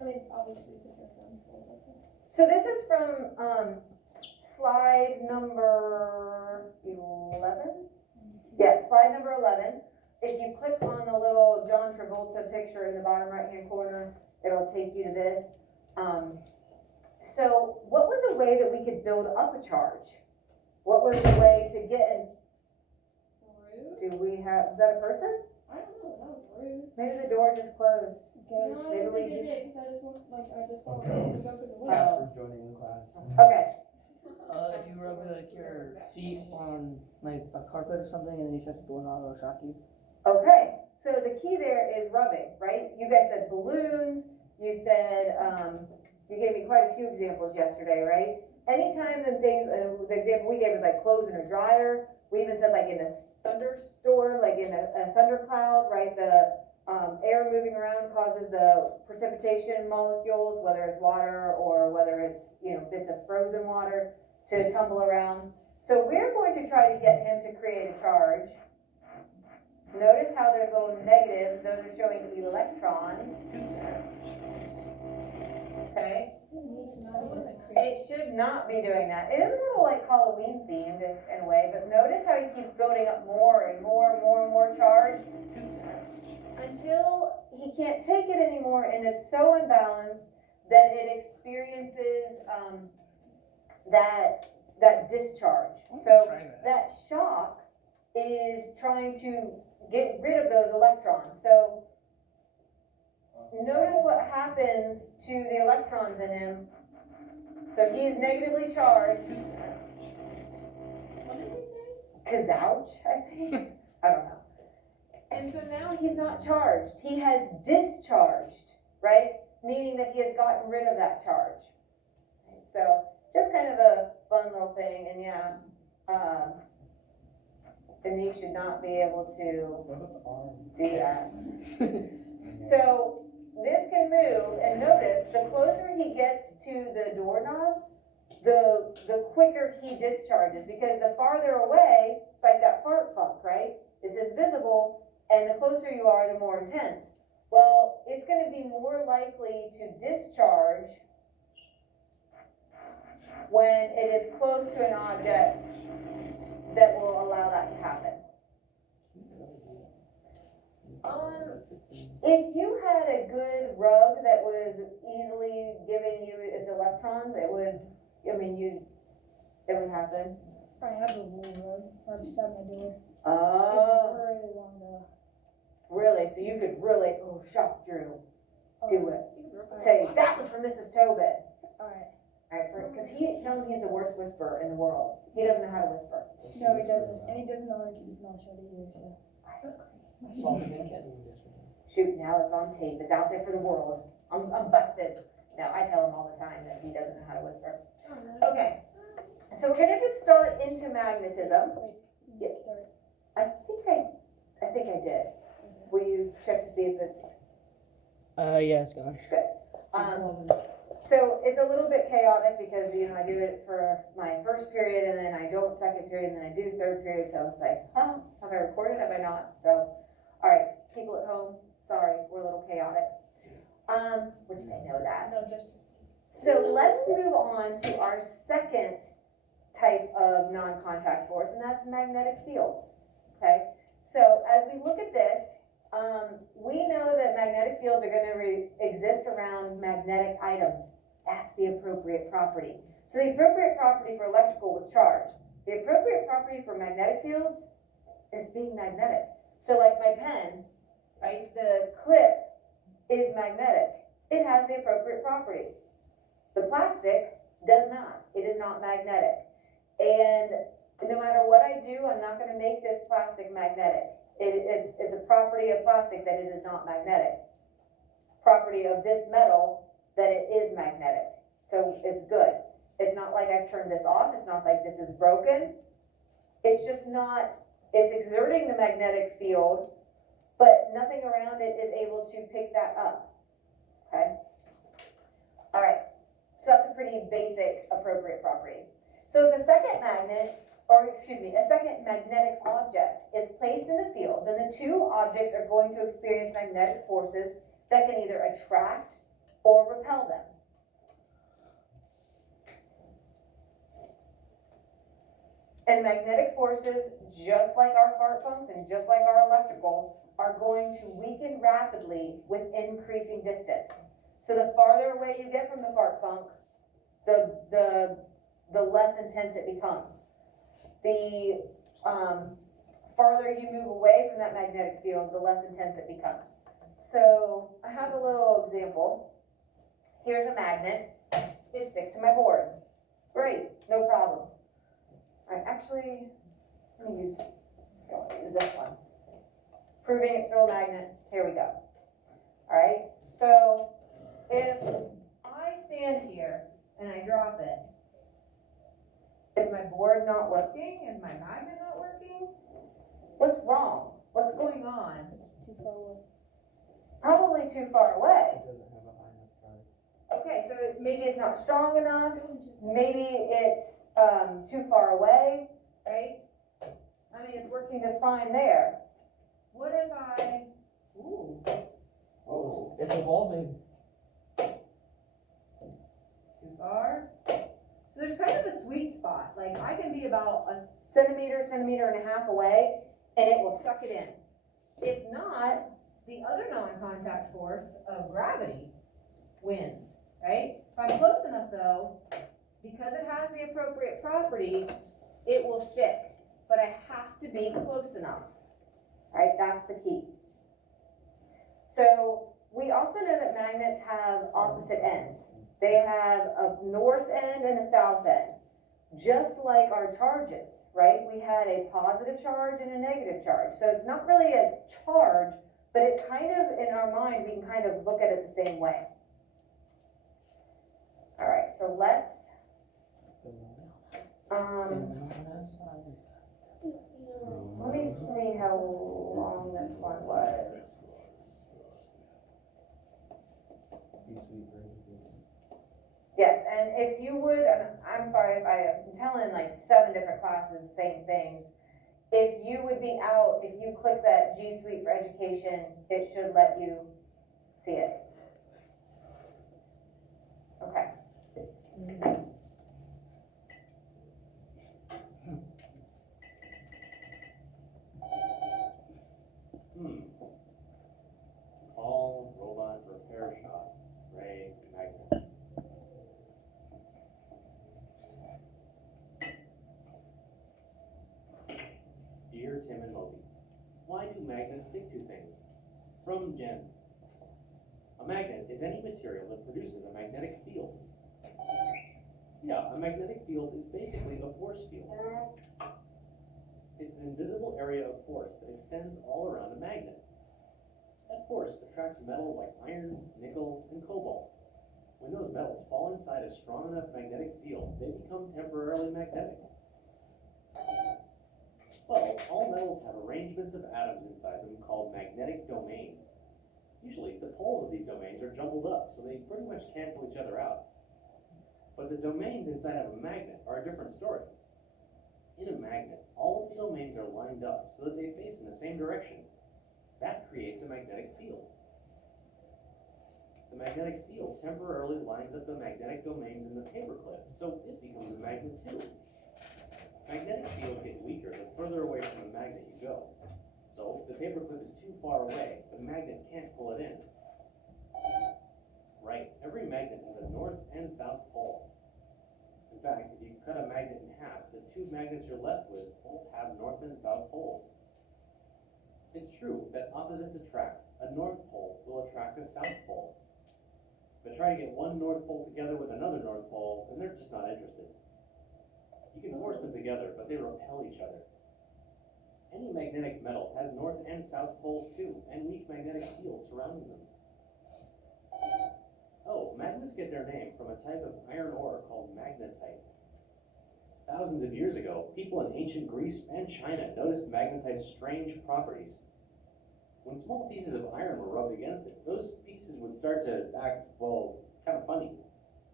I mean, it's obviously different from what I said. So this is from, slide number 11? Yeah, slide number 11. If you click on the little John Travolta picture in the bottom right-hand corner, it'll take you to this. So what was a way that we could build up a charge? What was the way to get in? Rude? Do we have, is that a person? I don't know, that was rude. Maybe the door just closed. No, Maybe I we think do. it did, because I just want, like, I just saw it go through the window. Casper's joining the class. Okay, If you rub like your feet on like a carpet or something and then you shut the door knob, it'll shock you. okay. So the key there is rubbing, right? You guys said balloons, you said, you gave me quite a few examples yesterday, right? Anytime the things, the example we gave was like clothes in a dryer. We even said like in a thunderstorm, like in a thundercloud, right? The air moving around causes the precipitation molecules, whether it's water or whether it's, bits of frozen water, to tumble around. So we're going to try to get him to create a charge. Notice how there's little negatives, those are showing electrons. Okay, That wasn't creepy. it should not be doing that. It is a little like Halloween themed in a way, but notice how he keeps building up more and more and more and more charge until he can't take it anymore, and it's so unbalanced that it experiences that discharge. So Try that. that shock is trying to get rid of those electrons. So notice what happens to the electrons in him. So he's negatively charged. What does he say? Kazouch, I think. I don't know. And so now he's not charged. He has discharged, right? Meaning that he has gotten rid of that charge. So just kind of a fun little thing, and and you should not be able to What about the arm? do that. So this can move, and notice the closer he gets to the doorknob, the quicker he discharges, because the farther away, it's like that fart funk, right? It's invisible, and the closer you are, the more intense. Well, it's going to be more likely to discharge when it is close to an object that will allow that to happen. If you had a good rug that was easily giving you its electrons, it would happen. I have a wool rug right beside my door. Oh, It's really long though. really? So you could really, shock Drew. Do it. Alright. Say, that was from Mrs. Tobin. Alright. Alright, because tell him he's the worst whisperer in the world. He doesn't know how to whisper. No, he doesn't. And he doesn't know how to keep his mouth shut either, so. Shoot, now it's on tape. It's out there for the world. I'm busted. No, I tell him all the time that he doesn't know how to whisper. Okay, so we're gonna just start into magnetism. Yeah. Start. I think I did. Will you check to see if it's Yes, gosh. so it's a little bit chaotic because I do it for my first period, and then I don't second period, and then I do third period. So it's like, have I recorded? Have I not? So, all right, people at home, sorry, we're a little chaotic. Which they know that. No, just. So let's move on to our second type of non-contact force, and that's magnetic fields, okay? So as we look at this, we know that magnetic fields are gonna exist around magnetic items. That's the appropriate property. So the appropriate property for electrical was charge. The appropriate property for magnetic fields is being magnetic. So like my pen, right, the clip is magnetic. It has the appropriate property. The plastic does not. It is not magnetic. And no matter what I do, I'm not going to make this plastic magnetic. It's a property of plastic that it is not magnetic. Property of this metal that it is magnetic. So it's good. It's not like I've turned this off. It's not like this is broken. It's just not, it's exerting the magnetic field, but nothing around it is able to pick that up. Okay? All right. So that's a pretty basic appropriate property. So if a second magnetic object is placed in the field, then the two objects are going to experience magnetic forces that can either attract or And magnetic forces, just like our fart funks and just like our electrical, are going to weaken rapidly with increasing distance. So the farther away you get from the fart funk, the less intense it becomes. The farther you move away from that magnetic field, the less intense it becomes. So I have a little example. Here's a magnet. It sticks to my board. Great, no problem. All right, actually, let me use this one. Proving it's still a magnet. Here we go. All right, so if I stand here and I drop it, is my board not working? Is my magnet not working? What's wrong? What's going on? It's too far away. Probably too far away. It doesn't have a high enough charge. Okay, so maybe it's not strong enough. Maybe it's too far away, right? I mean, it's working just fine there. What if I, ooh, Oh, it's evolving. too far? So there's kind of a sweet spot. Like I can be about a centimeter and a half away, and it will suck it in. If not, the other non-contact force of gravity wins, right? If I'm close enough though, because it has the appropriate property, it will stick. But I have to be close enough, right? That's the key. So we also know that magnets have opposite ends. They have a north end and a south end, just like our charges, right? We had a positive charge and a negative charge. So it's not really a charge, but it kind of, in our mind, we can kind of look at it the same way. All right, so let's, let me see how long this one was. Yes, and if you would, and I'm sorry if I'm telling like 7 different classes the same things. If you would be out, if you click that G Suite for Education, it should let you see it. Okay. All robot repair shop, Ray Magnets. Dear Tim and Moby, why do magnets stick to things? From Jen. A magnet is any material that produces a magnetic field. Yeah, a magnetic field is basically a force field. It's an invisible area of force that extends all around a magnet. That force attracts metals like iron, nickel, and cobalt. When those metals fall inside a strong enough magnetic field, they become temporarily magnetic. Well, all metals have arrangements of atoms inside them called magnetic domains. Usually, the poles of these domains are jumbled up, so they pretty much cancel each other out. But the domains inside of a magnet are a different story. In a magnet, all of the domains are lined up so that they face in the same direction. That creates a magnetic field. The magnetic field temporarily lines up the magnetic domains in the paperclip, so it becomes a magnet too. Magnetic fields get weaker the further away from the magnet you go. So if the paperclip is too far away, the magnet can't pull it in. Right, every magnet has a north and south pole. In fact, if you cut a magnet in half, the 2 magnets you're left with both have north and south poles. It's true that opposites attract. A north pole will attract a south pole. But try to get one north pole together with another north pole, and they're just not interested. You can force them together, but they repel each other. Any magnetic metal has north and south poles too, and weak magnetic fields surrounding them. Oh, magnets get their name from a type of iron ore called magnetite. Thousands of years ago, people in ancient Greece and China noticed magnetite's strange properties. When small pieces of iron were rubbed against it, those pieces would start to act, well, kind of funny.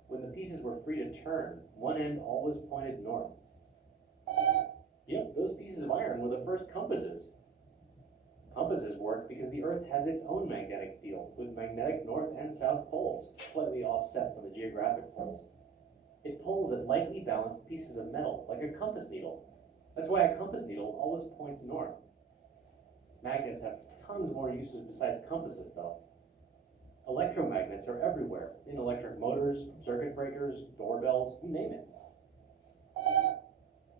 When the pieces were free to turn, one end always pointed north. Yep, those pieces of iron were the first compasses. Compasses work because the Earth has its own magnetic field, with magnetic north and south poles, slightly offset from the geographic poles. It pulls at lightly balanced pieces of metal, like a compass needle. That's why a compass needle always points north. Magnets have tons more uses besides compasses though. Electromagnets are everywhere, in electric motors, circuit breakers, doorbells, you name it.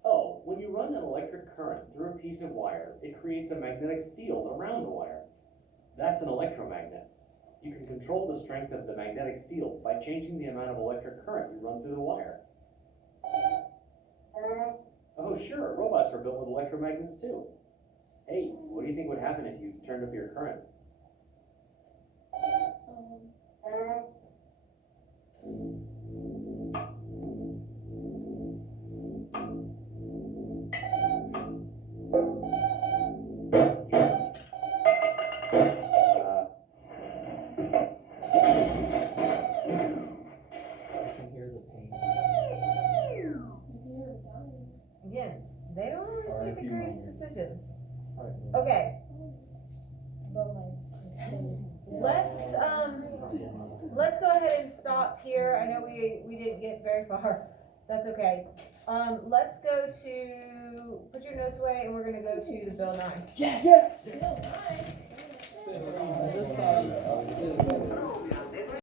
Oh, when you run an electric current through a piece of wire, it creates a magnetic field around the wire. That's an electromagnet. You can control the strength of the magnetic field by changing the amount of electric current you run through the wire. Oh sure, robots are built with electromagnets too. Hey, what do you think would happen if you turned up your current? I can hear the pain. Again, they don't Or always if make the you greatest want. decisions. Alright. Okay, But like, let's go ahead and stop here. I know we didn't get very far. That's okay. Let's go to, put your notes away and we're gonna go to the Bill 9. Yes! still nice. I just saw